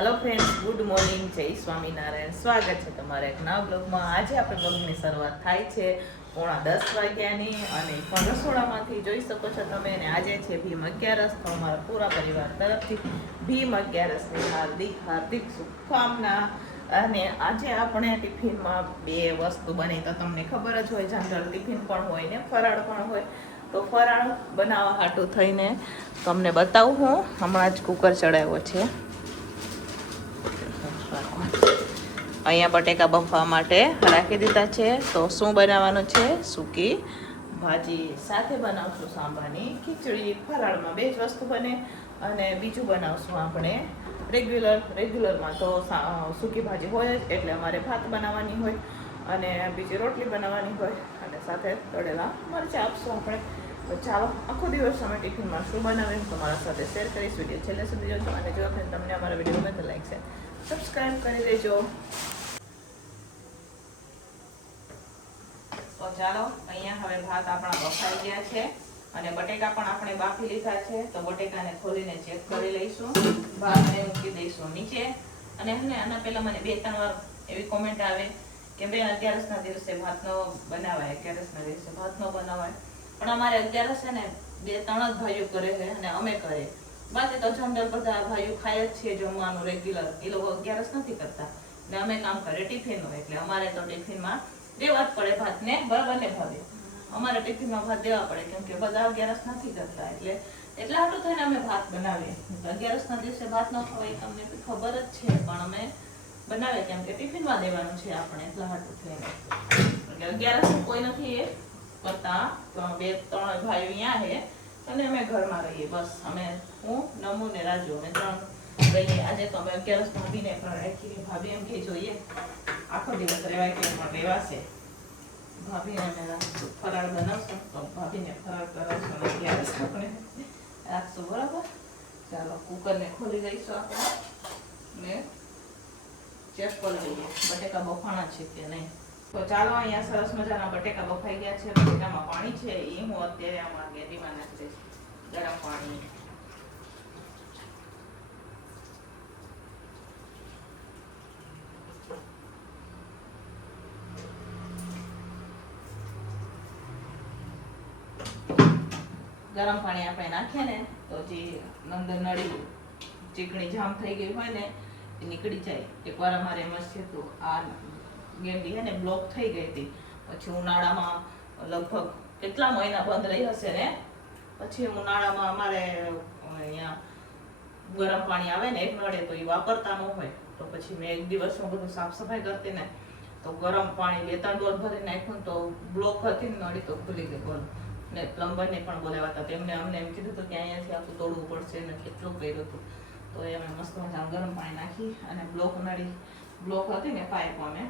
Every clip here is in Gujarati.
हेलो फ्रेंड्स, गुड मॉर्निंग, जय स्वामीनारायण। स्वागत है તમારે એક નવા બ્લોગમાં। આજે આપણે બ્લોગની શરૂઆત થાય છે 9:30 વાગ્યાની અને પણ રસોડામાંથી જોઈ શકો છો તમે। અને આજે છે ભીમ 11, તો અમારા પૂરા પરિવાર તરફથી ભીમ 11ની હાર્દિક હાર્દિક શુભકામના। અને આજે આપણે ટિફિનમાં બે વસ્તુ બની તો તમને ખબર જ હોય, જનરલ ટિફિન પણ હોય ને ફરાળ પણ હોય। તો ફરાળ બનાવવા હાટું થઈને તમને બતાવું, હું હમણાં જ કુકર ચડાવ્યો છે। અહીંયા બટેકા બફવા માટે રાખી દીધા છે। તો શું બનાવવાનું છે? સૂકી ભાજી સાથે બનાવશું સાંભારની ખીચડી। ફરાળમાં બે જ વસ્તુ બને અને બીજું બનાવશું આપણે રેગ્યુલરમાં તો સૂકી ભાજી હોય જ, એટલે અમારે ભાત બનાવવાની હોય અને બીજી રોટલી બનાવવાની હોય અને સાથે તળેલા મરચાં આપશું આપણે। તો ચાલો, આખો દિવસ અમે ટિફિનમાં શું બનાવીએ તમારા સાથે શેર કરીશ। વિડીયો છેલ્લે સુધી જોજો અને જો તમને અમારા વિડીયો ગમે તો લાઈક છે, સબસ્ક્રાઈબ કરી દેજો। તો ચાલો, અહીંયા હવે ભાત આપણા બફાઈ ગયા છે અને બટેકા પણ આપણે બાફી લીધા છે। તો બટેકાને ખોલીને ચેક કરી લઈશું, ભાતને મૂકી દઈશું નીચે। અને આના પહેલા મને 2-3 વાર એવી કોમેન્ટ આવે કે બેન 11ના દિવસે ભાત ન બનાવાય, 11ના દિવસે ભાત ન બનાવાય। પણ અમારે 11 છે ને 2-3 જ ભાઈઓ કરે છે અને અમે કરીએ। બાકી તો જનરલ બધા ભાઈઓ ખાય જ છે જમવાનું રેગ્યુલર, એ લોકો 11 નથી કરતા ને અમે કામ કરીએ ટિફિનનું, એટલે અમારે તો ટિફિનમાં દેવા જ પડે ભાતને, બરાબર ને ભાભી? અમારે ટિફિનમાં ભાત દેવા પડે, કેમ કે બધા 11 નથી કરતા, એટલે એટલા હાટું થઈને અમે ભાત બનાવીએ। 11ના દિવસે ભાત ન ખવાય તમને ખબર જ છે, પણ અમે બનાવીએ કેમ કે ટિફિનમાં દેવાનું છે આપણે, એટલા હાટું થઈને। એટલે 11 કોઈ નથી એ કરતા, 2-3 ભાઈઓ અહીંયા છે અને અમે ઘરમાં રહીએ બસ। અમે હું, નમુ ને રાજુ, અમે 3 રહીએ। આજે તો અમે 11 ભાભીને પણ રાખી, ભાભી એમ કે જોઈએ આખો દિવસ રહેવાય કે પણ રહેવાશે। ભાભીને અમે ફરાળ બનાવશું તો ભાભીને ફરાળ કરાવશું અને 11 આપણે રાખશું, બરાબર? ચાલો, કુકરને ખોલી દઈશું આપણે ને ચેક કરી લઈએ બટેકા બફાણા છે કે નહીં। તો ચાલો, અહીંયા સરસ મજાના બટેકા બફાઈ ગયા છે। બટેકામાં પાણી છે એ હું અત્યારે આમાં ગેડીમાં નાખી દઈશ, ગરમ પાણી। ગરમ પાણી આપણે નાખીએ ને તો જે અંદર નળી ચીકણી જામ થઈ ગઈ હોય ને એ નીકળી જાય। એકવાર અમારે એમ જ થયું, આ ગેંડી છે ને બ્લોક થઈ ગઈ હતી, પછી ઉનાળામાં લગભગ કેટલા મહિના બંધ રહી હશે ને, પછી ઉનાળામાં અમારે અહીંયા ગરમ પાણી આવે ને એક નળે, તો એ વાપરતા ન હોય, તો પછી મેં એક દિવસ હું બધું સાફ સફાઈ કરતી ને તો ગરમ પાણી 2-3 ડોલ ભરી નાખ્યું ને તો બ્લોક હતી ને નળી તો ખુલી ગઈ, બોલો। ને પ્લમ્બરને પણ બોલાવ્યા હતા, તેમને અમને એમ કીધું હતું કે અહીંયાથી આખું તોડવું પડશે ને કેટલું કર્યું હતું। તો એ અમે મસ્ત મજાનું ગરમ પાણી નાખી અને બ્લોક હતી ને પાઇપ અમે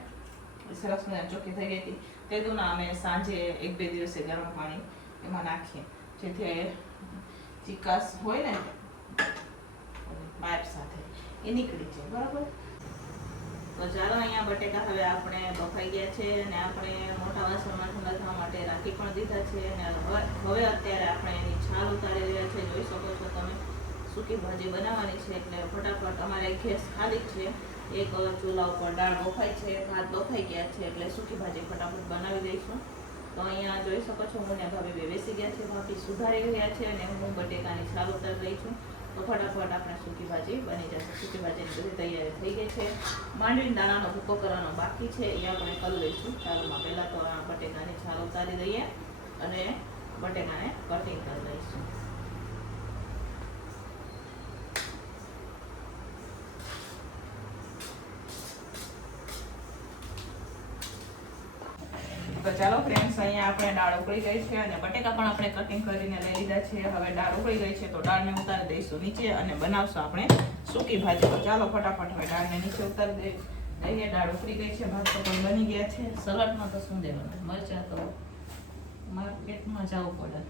સરસ મજાની ચોખ્ખી થઈ ગઈ હતી। તે દુના અમે સાંજે 1-2 દિવસે ગરમ પાણી એમાં નાખીએ, જેથી ચીકાશ હોય ને પાઇપ સાથે એ નીકળી જાય, બરાબર? તો ચાલો, અહીંયા બટેકા હવે આપણે બફાઈ ગયા છે અને આપણે મોટા વાસણમાં ઠંડા થવા માટે રાખી પણ દીધા છે। અને હવે અત્યારે આપણે એની છાલ ઉતારી રહ્યા છે, જોઈ શકો છો તમે। સૂકી ભાજી બનાવવાની છે એટલે ફટાફટ અમારે ગેસ ખાલી છે, એક ચૂલા ઉપર દાળ બફાઈ છે, ભાત બફાઈ ગયા છે, એટલે સૂકી ભાજી ફટાફટ બનાવી દઈશું। તો અહીંયા જોઈ શકો છો, હું ને ભાભી બેસી ગયા છે, ભાભી સુધારી રહ્યા છે અને હું બટેકાની છાલ ઉતારી રહી છું। તો ફટાફટ આપણે સૂકી ભાજી બની જશે। સૂકી ભાજીની બધી તૈયારી થઈ ગઈ છે, માંડવીના દાણાનો ભૂકો કરવાનો બાકી છે, એ આપણે કરી લઈશું। ચાલોમાં પહેલાં તો આ બટેકાની છાલ ઉતારી દઈએ અને બટેકાને કટિંગ કરી લઈશું। તો ચાલો ફ્રેન્ડ્સ, અહીંયા આપણે દાળ ઉકળી ગઈ છે અને બટેકા પણ આપણે કટિંગ કરીને લઈ લીધા છે। હવે દાળ ઉકળી ગઈ છે તો દાળને ઉતારી દઈશું નીચે અને બનાવશું આપણે સૂકી ભાજી। તો ચાલો ફટાફટ હવે દાળને નીચે ઉતારી દઈએ। દાળ ઉકળી ગઈ છે, ભાત તો પણ બની ગયા છે। સલાડમાં તો શું દેવાનું, મરચાં તો માર્કેટમાં જવું પડે,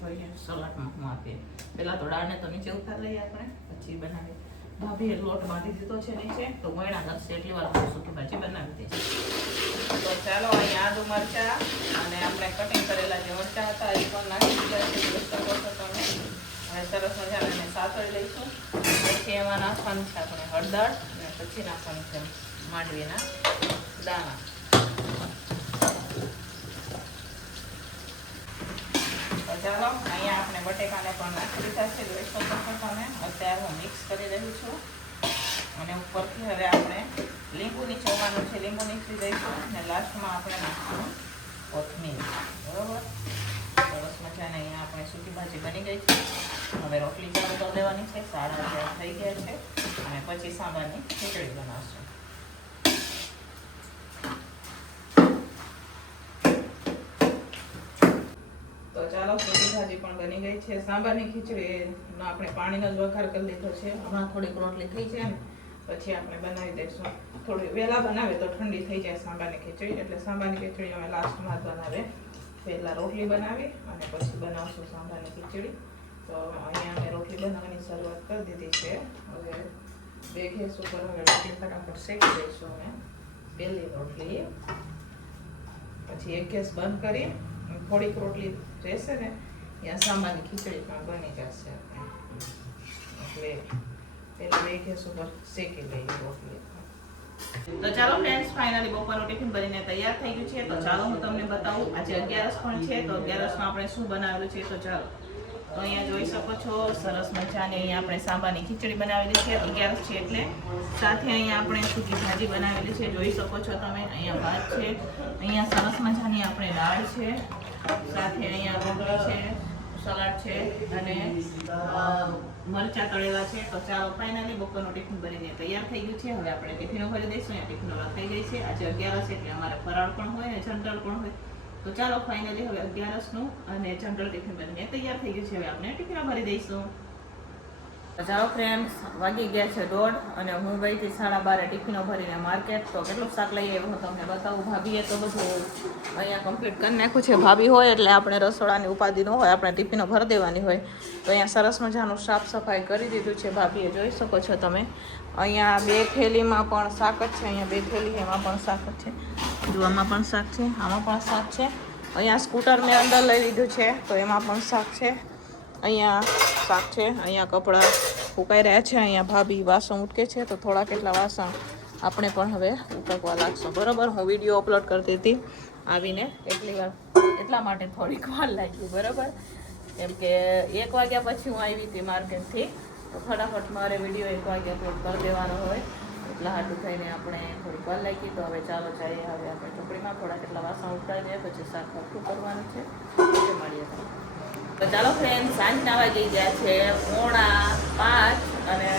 જોઈએ સલાડમાં હું આપીએ। પહેલાં તો દાળને તો નીચે ઉતારી લઈએ આપણે, પછી બનાવીએ। ભાભીએ લોટ બાંધી દીધો છે નીચે, તો ગોયણા કરશે એટલી વાર સૂકી ભાજી બનાવી દઈશું। તો ચાલો, અહીંયા આદુ મરચાં અને આપણે કટિંગ કરેલા જે મરચાં હતા એ પણ નાખી દીધા છે, જોઈ શકો છો તમે। હવે સરસ મજાને એને સાતળી લઈશું. પછી એમાં નાખવાનું છે આપણે હળદર અને પછી નાખવાનું છે માંડવીના દાણા. તો ચાલો અહીંયા આપણે બટેકાને પણ નાખી દીધા છે. જોઈ શકો છો તમે. અત્યારે હું મિક્સ કરી રહી છું અને ઉપરથી હવે આપણે લીંબુ નીચોવાનું છે. લીંબુ નીચવી દઈશું અને લાસ્ટમાં આપણે નાખવાનું કોથમીર. બરોબર. સરસ મજાને અહીંયા આપણે સૂકી ભાજી બની ગઈ છે. હવે રોટલી ચાલુ કરી દેવાની છે. 11:30 થઈ ગયા છે અને પછી સાંભારની ખીચડી બનાવશું. તો ચાલો સૂકી ભાજી પણ બની ગઈ છે. સાંભારની ખીચડીનો આપણે પાણીનો જ વઘાર કરી લીધો છે. હમણાં થોડીક રોટલી થઈ જાય ને પછી આપણે બનાવી દઈશું. થોડી વહેલા બનાવે તો ઠંડી થઈ જાય સાંભારની ખીચડી. એટલે સાંભારની ખીચડી અમે લાસ્ટમાં જ બનાવે. પહેલાં રોટલી બનાવી અને પછી બનાવશું સાંભારની ખીચડી. તો અહીંયા અમે રોટલી બનાવવાની શરૂઆત કરી દીધી છે. હવે 2 ગેસ ઉપર હવે રોટલી ફટાફટ શેકી દઈશું અમે. પહેલી રોટલી પછી 1 ગેસ બંધ કરી થોડીક રોટલી રહેશે ને ત્યાં સાંભારની ખીચડી પણ બની જશે. એટલે પહેલાં 2 ગેસ ઉપર શેકી લઈએ રોટલી. તો ચાલો ફ્રેન્ડ્સ, ફાઇનલી બપોરનું ટિફિન બનીને તૈયાર થઈ ગયું છે. તો ચાલો હું તમને બતાવું. આજે 11 પણ છે. તો 11માં આપણે શું બનાવેલું છે. તો ચાલો, તો અહીંયા જોઈ શકો છો સરસ મજાની અહીંયા આપણે સાંભારની ખીચડી બનાવેલી છે. 11 છે એટલે સાથે અહીંયા આપણે સૂકી ભાજી બનાવેલી છે. જોઈ શકો છો તમે. અહીંયા ભાત છે, અહીંયા સરસ મજાની આપણે દાળ છે, સાથે અહીંયા રોટલી છે, સલાડ છે અને મરચાં તળેલા છે. તો ચાલો ફાઇનલી બપોરનું ટિફિન બનીને તૈયાર થઈ ગયું છે. હવે આપણે ટિફિનો ભરી દઈશું. અહીંયા ટિફિનો લખાઈ ગઈ છે. આજે 11 છે એટલે અમારે ફરાળ પણ હોય અને જનરલ પણ હોય. તો ચાલો ફાઇનલી હવે 11નું અને જનરલ ટિફિન બનીને તૈયાર થઈ ગયું છે. હવે આપણે ટિફિનો ભરી દઈશું. તો ચાલો ફ્રેન્ડ્સ, વાગી ગયા છે 1:30 અને હું ગઈ હતી 12:30 ટિફિનો ભરીને માર્કેટ. તો કેટલું શાક લઈ આવ્યું હું તમને બતાવું. ભાભીએ તો બધું અહીંયા કમ્પ્લીટ કરી નાખ્યું છે. ભાભી હોય એટલે આપણે રસોડાની ઉપાધિ ન હોય, આપણે ટિફિનો ભરી દેવાની હોય. તો અહીંયા સરસ મજાનું સાફ સફાઈ કરી દીધું છે ભાભીએ. જોઈ શકો છો તમે. અહીંયા 2 થેલીમાં પણ શાક જ છે. અહીંયા 2 થેલી એમાં પણ શાક જ છે. જો આમાં પણ શાક છે, આમાં પણ શાક છે. અહીંયા સ્કૂટર મેં અંદર લઈ લીધું છે તો એમાં પણ શાક છે. અહીંયા શાક છે. અહીંયા કપડાં ઉકાઈ રહ્યા છે. અહીંયા ભાભી વાસણ ઉટકે છે. તો થોડા કેટલા વાસણ આપણે પણ હવે ઉટકવા લાગશું. બરાબર. હું વિડીયો અપલોડ કરતી હતી આવીને એટલા માટે થોડીક વાર લાગી. બરાબર. કેમ કે 1 વાગ્યા પછી હું આવી હતી માર્કેટથી. તો ફટાફટ મારે વિડીયો 1 વાગે અપલોડ કરી દેવાનો હોય એટલા હાટું થઈને આપણે થોડીક વાર લાગી. તો હવે ચાલો જઈએ. હવે આપણે ચોપડીમાં થોડા કેટલા વાસણ ઉઠાવી દઈએ પછી શાક ખોટું કરવાનું છે. મળીએ. તો ચાલો ફ્રેન્ડ, સાંજના વાગી ગયા છે 4:45 અને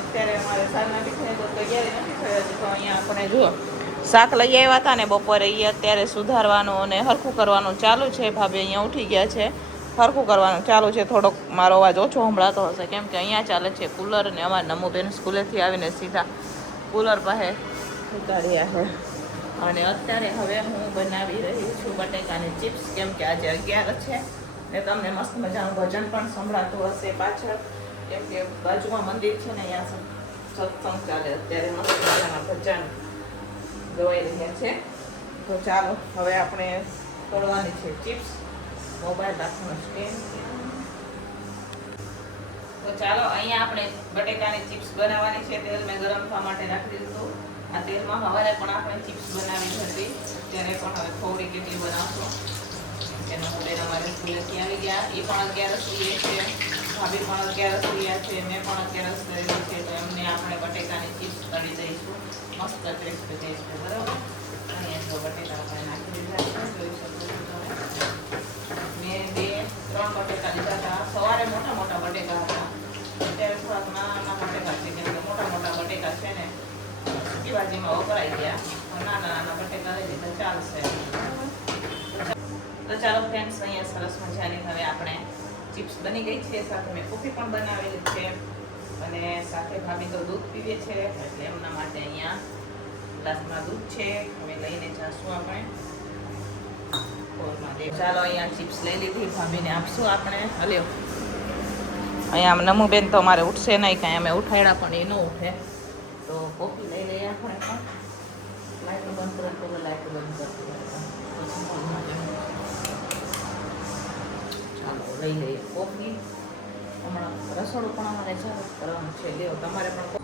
અત્યારે અમારે સાંજના ટિફિને તો તૈયારી નથી થઈ હજી. તો અહીંયા આપણે જુઓ શાક લઈ આવ્યા હતા ને બપોરે, એ અત્યારે સુધારવાનું અને હરખું કરવાનું ચાલુ છે. ભાભી અહીંયા ઉઠી ગયા છે, હરખું કરવાનું ચાલુ છે. થોડોક મારો અવાજ ઓછો સંભળાતો હશે કેમ કે અહીંયા ચાલે છે કુલર અને અમારા નમુબેન સ્કૂલેથી આવીને સીધા કુલર પાસે ઉતાર્યા છે. અને અત્યારે હવે હું બનાવી રહી છું બટેકાની ચિપ્સ કેમ કે આજે 11 છે ને તમને મસ્ત મજાનું ભજન પણ સંભળાતું હશે પાછળ કેમ કે બાજુમાં મંદિર છે ને અહીંયા સત્સંગ ચાલે. અત્યારે મસ્ત મજાના ભજન ગવાઈ રહ્યા છે. તો ચાલો હવે આપણે તળવાની છે ચિપ્સ. મોબાઈલ રાખવાનો સ્ટેન્ડ. તો ચાલો અહીંયા આપણે બટેકાની ચિપ્સ બનાવવાની છે. તેલ મેં ગરમ થવા માટે રાખી દીધું. આ તેલમાં સવારે પણ આપણે ચિપ્સ બનાવી હતી ત્યારે પણ હવે થોડી કેટલી બનાવશો. એનો બેન અમારે સ્કૂલેથી આવી ગયા. એ પણ 11 રીએ છે, ભાભી પણ 11 રહ્યા છે, મેં પણ 11 કરેલી છે. તો એમને આપણે બટેકાની ચિપ્સ કરી દઈશું. મસ્ત ક્રિસ્પી થઈ છે. બરાબર. અહીંયા તો બટેકા આપણે નાખી દીધા છે. જોઈ શકો છો તમે. મેં 2-3 બટેકા લીધા હતા. સવારે મોટા મોટા બટેકા હતા. અત્યારે થોડાક નાના બટેકા છે કેમ કે મોટા મોટા બટેકા છે ને સૂકી ભાજીમાં વપરાઈ ગયા. નાના નાના બટેકા લઈ લીધા ચાલશે. તો ચાલો ફ્રેન્ડ્સ, અહીંયા સરસ મજાની હવે આપણે ચિપ્સ બની ગઈ છે. સાથે મેં કોફી પણ બનાવેલી છે અને સાથે ભાભી તો દૂધ પીવે છે એટલે એમના માટે અહીંયા ગ્લાસમાં દૂધ છે. હવે લઈને જઈશું આપણે. ચાલો અહીંયા ચિપ્સ લઈ લીધી, ભાભીને આપશું આપણે. હલ્યો અહીંયા નમુબેન તો અમારે ઉઠશે નહીં કાંઈ, અમે ઉઠાડ્યા પણ એ ન ઉઠે. તો કોફી લઈ લઈએ આપણે પણ. લાઈટ બંધ કરતો લાઈટ બંધ કરતી ચાલો લઈ લઈએ કોફી. હમણાં રસોડું પણ અમારે ચાલુ કરવાનું છે. લ્યો તમારે પણ.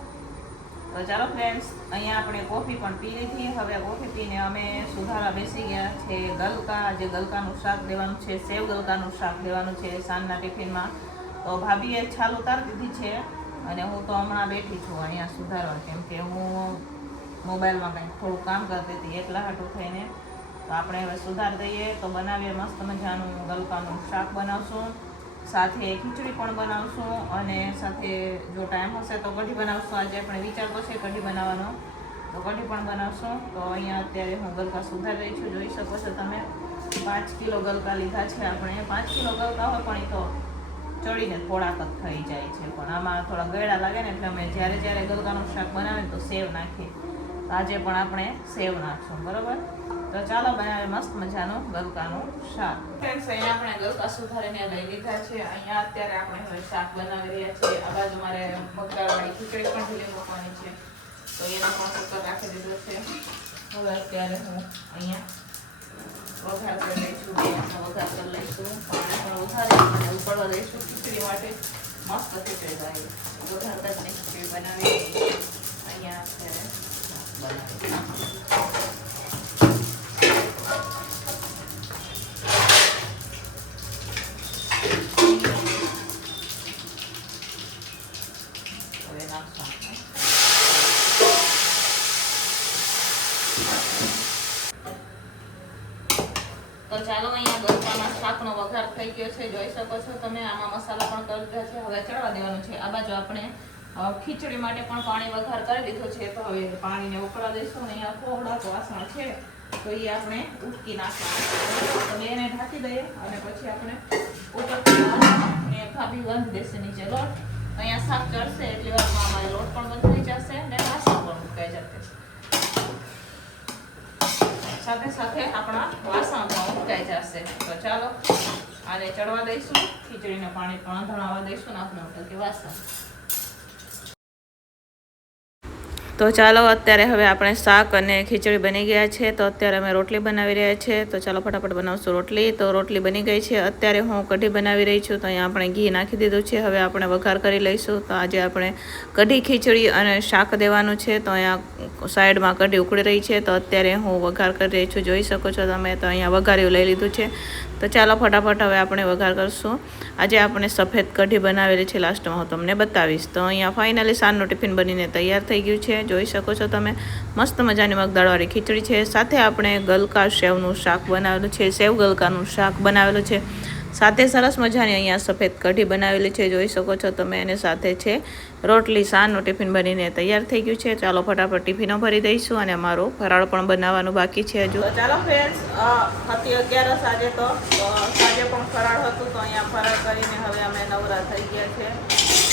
તો ચાલો ફ્રેન્ડ્સ, અહીંયા આપણે કોફી પણ પી લીધી. હવે કોફી પીને અમે સુધારા બેસી ગયા છે. ગલકા, જે ગલકાનું શાક દેવાનું છે, સેવ ગલકાનું શાક દેવાનું છે સાંજના ટિફિનમાં. તો ભાભીએ છાલ ઉતારી દીધી છે અને હું તો હમણાં બેઠી છું અહીંયા સુધારવા, કેમ કે હું મોબાઈલમાં કંઈક થોડું કામ કરતી હતી એકલા હાટું થઈને. તો આપણે હવે સુધારી દઈએ. તો બનાવીએ મસ્ત મજાનું ગલકાનું શાક બનાવશું, સાથે ખીચડી પણ બનાવશું અને સાથે જો ટાઈમ હશે તો કઢી બનાવશું. આજે આપણે વિચારતો છે કઢી બનાવવાનો, તો કઢી પણ બનાવશું. તો અહીંયા અત્યારે હું ગલકા સુધારી રહી છું. જોઈ શકો છો તમે 5 કિલો ગલકા લીધા છે આપણે. 5 કિલો ગલકા હોય પણ એ તો ચડીને થોડાક જ થઈ જાય છે, પણ આમાં થોડા ગળા લાગે ને એટલે અમે જ્યારે ગલકાનું શાક બનાવે તો સેવ નાખીએ. આજે પણ આપણે સેવ નાખશું, બરોબર? તો ચાલો બનાવે મસ્ત મજાનું ગલકાનું શાક. ફ્રેન્ડ્સ, અહીંયા આપણે ગલકા સુધારીને લઈ લીધા છે. અહીંયા અત્યારે આપણે હવે શાક બનાવી રહ્યા છીએ. આ બાજુ મારે મગદાળવાળી ખીચડી પણ ઢીલી મૂકવાની છે, તો એનો પણ કુકર રાખી દીધો છે. હવે અત્યારે હું અહીંયા વઘાર કરી લઈશું. વઘાર કરી લઈશું, પાણી પણ ઉતારી અને ઉકળવા દઈશું ખીચડી માટે. મસ્ત ખીચડી બની વઘાર કરીને ખીચડી બનાવી અહીંયા અત્યારે બનાવી. તો ચાલો, અહીંયા ગલકાના શાકનો વઘાર થઈ ગયો છે. જોઈ શકો છો તમે. આમાં મસાલા પણ કરી દીધા છે. હવે ચડવા દેવાનું છે. આ બાજુ આપણે ખીચડી માટે પણ પાણી વઘાર કરી દીધો છે. તો હવે પાણીને ઉકળવા દઈશું. અહીંયા થોડાક વાસણ છે તો એ આપણે ઉટકી નાખવાના. તો એને ઢાંકી દઈએ અને પછી આપણે ઉપરથી ભાભી બંધ દેશે નીચે લોટ. અહીંયા શાક ચડશે એટલી વારમાં અમારે લોટ પણ બંધ થઈ જશે અને વાસણ પણ ઉટકાઈ જશે. સાથે સાથે આપણા વાસણ પણ ઉટકાઈ જશે. તો ચાલો આને ચડવા દઈશું. ખીચડીને પાણી પણ ધણાવવા દઈશું ને આપણે ઉટકે વાસણ. તો ચાલો, અત્યારે હવે આપણે શાક અને ખીચડી બની ગયા છે. તો અત્યારે અમે રોટલી બનાવી રહ્યા છીએ. તો ચાલો ફટાફટ બનાવશું રોટલી. તો રોટલી બની ગઈ છે. અત્યારે હું કઢી બનાવી રહી છું. તો અહીંયા આપણે ઘી નાખી દીધું છે. હવે આપણે વઘાર કરી લઈશું. તો આજે આપણે કઢી, ખીચડી અને શાક દેવાનું છે. તો અહીંયા સાઈડમાં કઢી ઉકળી રહી છે. તો અત્યારે હું વઘાર કરી રહી છું. જોઈ શકો છો તમે. તો અહીંયા વઘાર્યું લઈ લીધું છે. તો ચાલો ફટાફટ હવે આપણે વઘાર કરશું. આજે આપણે સફેદ કઢી બનાવેલી છે. લાસ્ટમાં હું તમને બતાવીશ. તો અહીંયા ફાઇનલી સાંજનું ટિફિન બનીને તૈયાર થઈ ગયું છે. જોઈ શકો છો તમે. મસ્ત મજાની મગદાળવાળી ખીચડી છે. સાથે આપણે ગલકા સેવનું શાક બનાવેલું છે. સેવ ગલકાનું શાક બનાવેલું છે. સાથે સરસ મજાની અહીંયા સફેદ કઢી બનાવેલી છે. જોઈ શકો છો તમે. અને સાથે છે રોટલી. સાંજનું ટિફિન બનીને તૈયાર થઈ ગયું છે. ચાલો ફટાફટ ટિફિનો ભરી દઈશું અને અમારું ફરાળ પણ બનાવવાનું બાકી છે હજુ. તો ચાલો ફ્રેન્ડ્સ, હતી 11 આજે તો સાંજે પણ ફરાળ હતું. તો અહીંયા ફરાળ કરીને હવે અમે નવરા થઈ ગયા છે.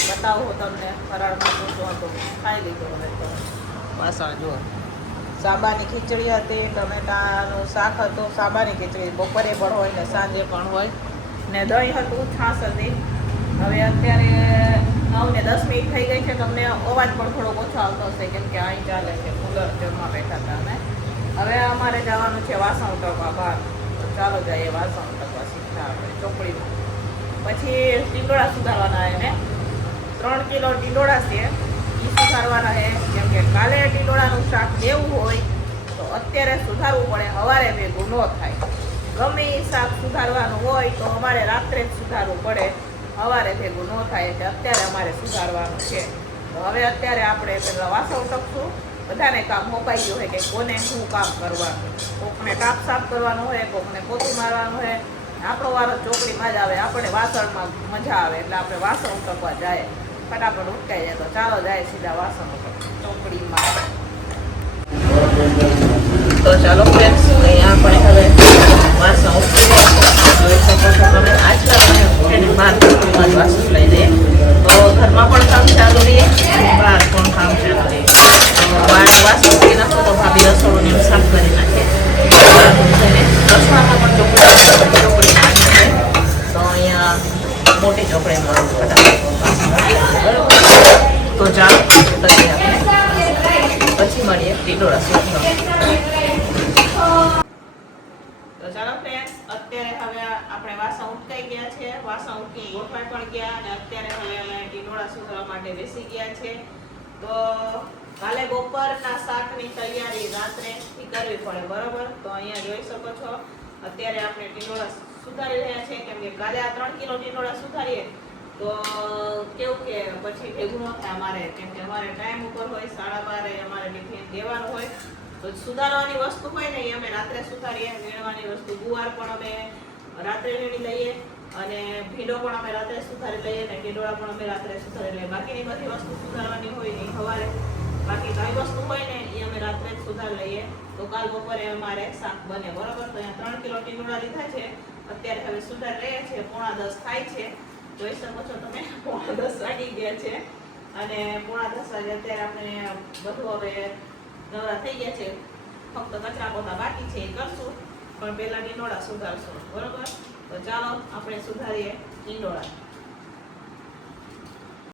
બતાવું તમને ફરાળમાં શું હતું. ખાઈ લીધું હવે તો. વાસણ જુઓ. સાબાની ખીચડી હતી, ટમેટાનું શાક હતું. સાબાની ખીચડી બપોરે પણ હોય ને સાંજે પણ હોય, ને દહીં હતું, છાશ હતી. હવે અત્યારે 9:10 થઈ ગઈ છે. તમને અવાજ પણ થોડોક ઓછો આવતો હશે કેમ કે અહીં ચાલે છે કુલર. જમવા બેઠા હતા અમે. હવે અમારે જવાનું છે વાસણ ઉટકવા બહાર. તો ચાલો જઈએ વાસણ ઉટકવા સીધા આપણે ચોકડીમાં. પછી ટીંડોળા સુધારવાના એને 3 કિલો ટીંડોળા છે એ સુધારવાના છે. કેમ કે કાલે ટીંડોળાનું શાક દેવું હોય તો અત્યારે સુધારવું પડે, સવારે ભેગું ન થાય. ગમે એ શાક સુધારવાનું હોય તો અમારે રાત્રે જ સુધારવું પડે, સવારે ભેગું ન થાય. એટલે અત્યારે અમારે સુધારવાનું છે. તો હવે અત્યારે આપણે પહેલાં વાસણ ઉટકશું. બધાને કામ મોપાઈ ગયું હોય કે કોને શું કામ કરવાનું. કોકને કાપ સાફ કરવાનું હોય, કોકને પોતું મારવાનું હોય. આપણો વારો ચોકડીમાં જ આવે. આપણે વાસણમાં મજા આવે એટલે આપણે વાસણ ઉટકવા જાય. ફટાફટ ઉટકાઈ જાય. તો ચાલો જાય સીધા વાસણ ચોકડીમાં. તો ચાલો ફ્રેન્ડ્સ, અહીંયા આપણે હવે વાસણ ઉટકી જોઈ શકો છો તમે. આજકાલ બહાર વાસણ લઈ દઈએ તો ઘરમાં પણ કામ ચાલુ રહીએ, બહાર પણ કામ ચાલુ રહીએ. બહાર વાસણ ઉટકી નાખો તો ભાભી રસોડું એમ સાફ કરી નાખે. રસોડામાં પણ ચોકડી નાખી છે. તો અહીંયા મોટી ચોકડીમાં ફટાફટ. તો ચાલો કરીએ આપણે. પછી મળીએ ટીંડોળા સુધારવા. તો ચાલો ફ્રેન્ડ્સ, અત્યારે હવે આપણે વાસણ ઉટકાઈ ગયા છે, વાસણ ઉટકી ગોઠવાઈ પણ ગયા અને અત્યારે હવે અમે ટીંડોળા સુધારવા માટે બેસી ગયા છે. તો કાલે બપોરના શાકની તૈયારી રાત્રે કરવી પડે, બરોબર? તો અહીંયા જોઈ શકો છો અત્યારે આપણે ટીંડોળા સુધારી રહ્યા છે, કેમ કે કાલે આ 3 કિલો ટીંડોળા સુધારીએ તો કેવું કે પછી ભેગું ન થાય અમારે, કેમ કે અમારે ટાઈમ ઉપર હોય, 12:30 અમારે ટિફિન દેવાનું હોય. તો સુધારવાની વસ્તુ હોય ને એ અમે રાત્રે સુધારીએ. વીણવાની વસ્તુ ગુવાર પણ અમે રાત્રે વીણી લઈએ અને ભીંડો પણ અમે રાત્રે સુધારી લઈએ અને ટીંડોળા પણ અમે રાત્રે સુધારી લઈએ. બાકીની બધી વસ્તુ સુધારવાની હોય ને સવારે, બાકી કઈ વસ્તુ હોય ને એ અમે રાત્રે જ સુધારી લઈએ. તો કાલ બપોરે અમારે શાક બને, બરોબર? તો અહીંયા 3 કિલો ટીંડોળા લીધા છે, અત્યારે હવે સુધારી લઈએ છીએ. 9:45 થાય છે, જોઈ શકો છો તમે. 9:45 વાગી ગયા છે અને 9:45 વાગે અત્યારે આપણે બધું હવે નવરા થઈ ગયા છે. ફક્ત કચરા પોતા બાકી છે એ કરશું, પણ પહેલા ટીંડોળા સુધારશું, બરોબર? તો ચાલો આપણે સુધારીએ ટીંડોળા.